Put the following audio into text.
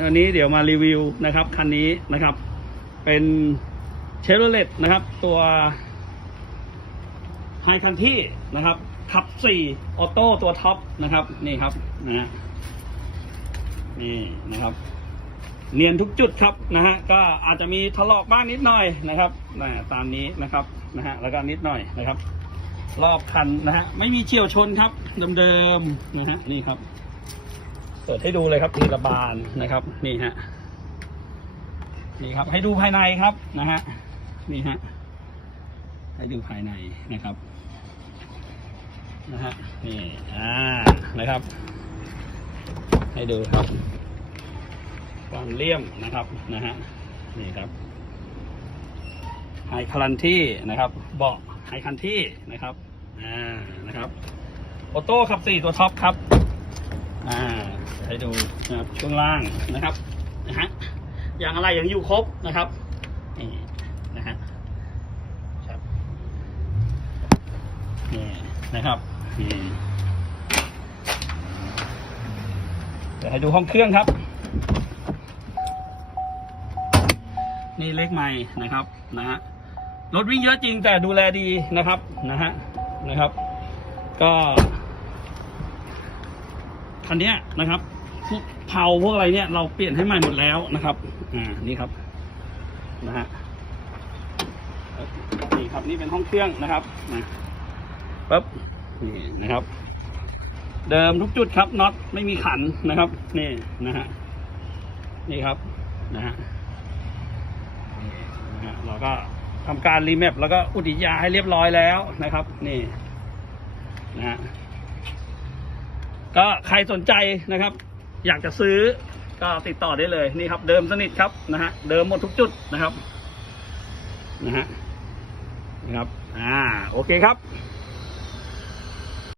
อันนี้เดี๋ยวมารีวิวนะครับคันนี้นะครับ เป็นเชฟโรเลตนะครับตัวไฮคันที่นะครับขับสี่ออโต้ตัวท็อปนะครับ นี่ครับนะฮะนี่นะครับ เนียนทุกจุดครับนะฮะก็อาจจะมีถลอกบ้างนิดหน่อยนะครับนะตามนี้นะครับนะฮะแล้วก็นิดหน่อยนะครับ รอบคันนะฮะไม่มีเฉียวชนครับเดิมๆนะฮะนี่ครับ เปิดให้ดูเลยครับทีละบานนะครับ นี่ฮะนี่ครับ ให้ดูภายในครับนะฮะนี่ฮะให้ดูภายในนะครับนะฮะนี่อ่านะครับ ให้ดูครับความเลี่ยมนะครับนะฮะนี่ครับไฮคันที่นะครับ เบาะไฮคันที่นะครับอ่านะครับออโต้ขับสี่ตัวท็อปครับ อ่าให้ดูนะครับช่วงล่างนะครับนะฮะอย่างอะไรยังอยู่ครบนะครับนี่นะฮะครับนี่นะครับนี่เดี๋ยวให้ดูห้องเครื่องครับ นี่เลขใหม่นะครับนะฮะรถวิ่งเยอะจริงแต่ดูแลดีนะครับนะฮะนะครับ ก็ คันนี้นะครับพวกเผาพวกอะไรเนี่ยเราเปลี่ยนให้ใหม่หมดแล้วนะครับ อ่านี่ครับนะฮะนี่ครับนี่เป็นห้องเครื่องนะครับนะปั๊บนี่นะครับ เดิมทุกจุดครับน็อตไม่มีขันนะครับ นี่นะฮะนี่ครับนะฮะเราก็ทำการรีแมปแล้วก็อุดยาให้เรียบร้อยแล้วนะครับ นี่นะฮะ ก็ใครสนใจนะครับ อยากจะซื้อก็ติดต่อได้เลยนี่ครับ เดิมสนิทครับนะฮะเดิมหมดทุกจุดนะครับนะฮะนะครับอ่าโอเคครับ